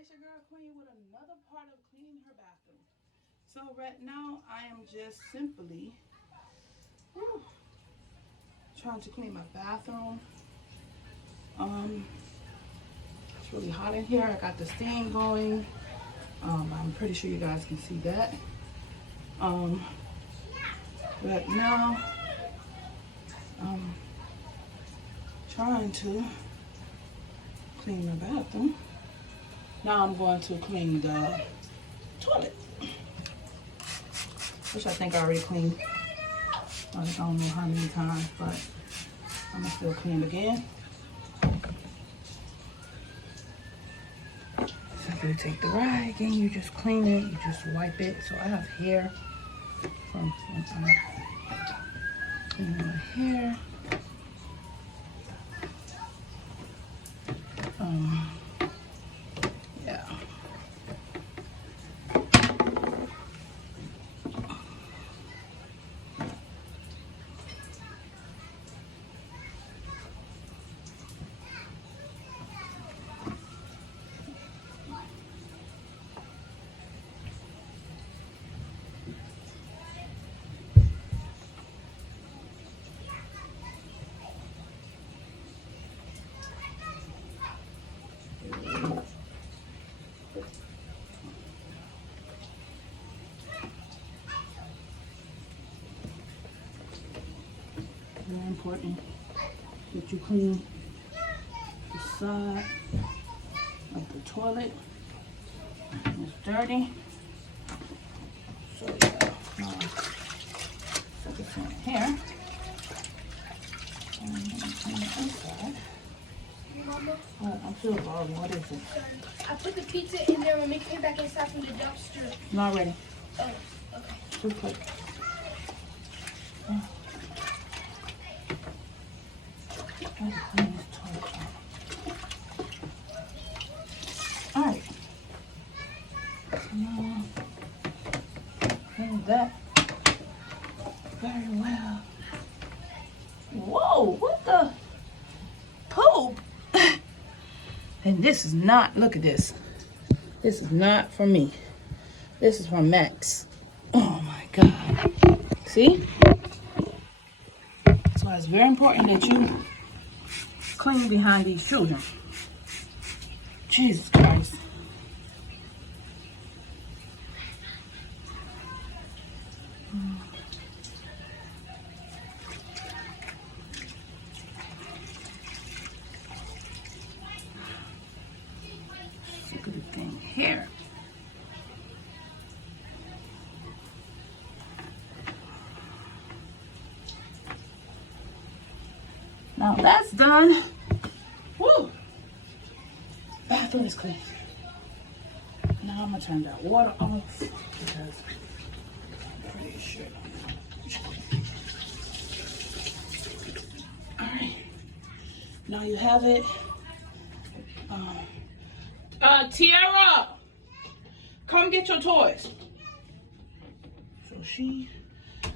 It's your girl Queen with another part of cleaning her bathroom. So right now I am just simply trying to clean my bathroom. It's really hot in here. I got the steam going. I'm pretty sure you guys can see that. Right now I'm trying to clean my bathroom. Now I'm going to clean the toilet, which I think I already cleaned. I don't know how many times, but I'm gonna still clean again. Simply take the rag and you just clean it. You just wipe it. So I have hair from cleaning my hair. Yeah. Very important that you clean the side of the toilet. It's dirty. So yeah, set this in here. And then clean the inside. Mama, I'm still bothering. What is it? I put the pizza in there when we came back inside from the dumpster. Not ready. Oh, okay. Too quick. Try to clean this toilet out. Alright. So now, clean that very well. Whoa, what the poop? And this is not, look at this. This is not for me. This is from Max. Oh my God. See? That's why it's very important that you clean behind these children. Jesus Christ. Look at this thing here. Now that's done. Woo! Bathroom is clean. Now I'm gonna turn that water off because I'm pretty sure. Alright. Now you have it. Tiara! Come get your toys. So she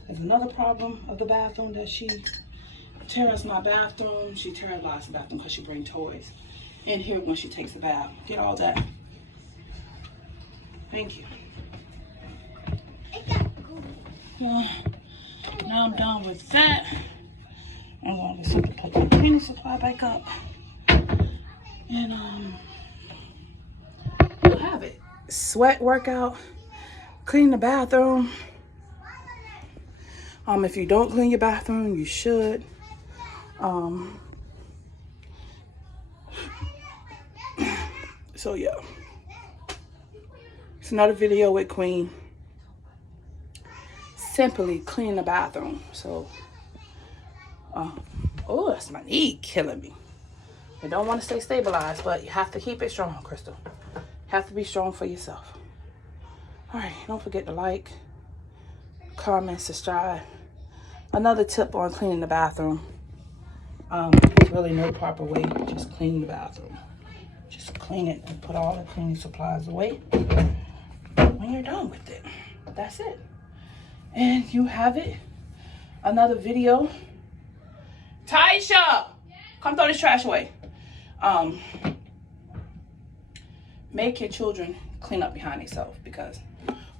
has another problem of the bathroom that she tears my bathroom. She terrorized the bathroom because she brings toys in here when she takes a bath. Get all that. Thank you. Now I'm done with that. I'm going to simply put the cleaning supply back up. And you'll have it. Sweat workout. Clean the bathroom. If you don't clean your bathroom, you should. So yeah, it's another video with Queen. Simply clean the bathroom. So, oh, that's my knee killing me. I don't want to stay stabilized, but you have to keep it strong, Crystal. Have to be strong for yourself. All right, don't forget to like, comment, subscribe. Another tip on cleaning the bathroom. There's really no proper way to just clean the bathroom. Just clean it and put all the cleaning supplies away when you're done with it. That's it. And you have it. Another video. Taisha, come throw this trash away. make your children clean up behind themselves, because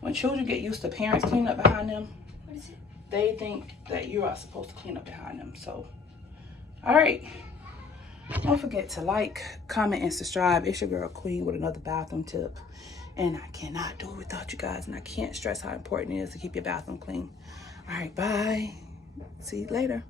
when children get used to parents cleaning up behind them, What is it? they think that you are supposed to clean up behind them. So, all right. Don't forget to like, comment, and subscribe. It's your girl Queen with another bathroom tip. And I cannot do it without you guys. And I can't stress how important it is to keep your bathroom clean. All right, bye. See you later.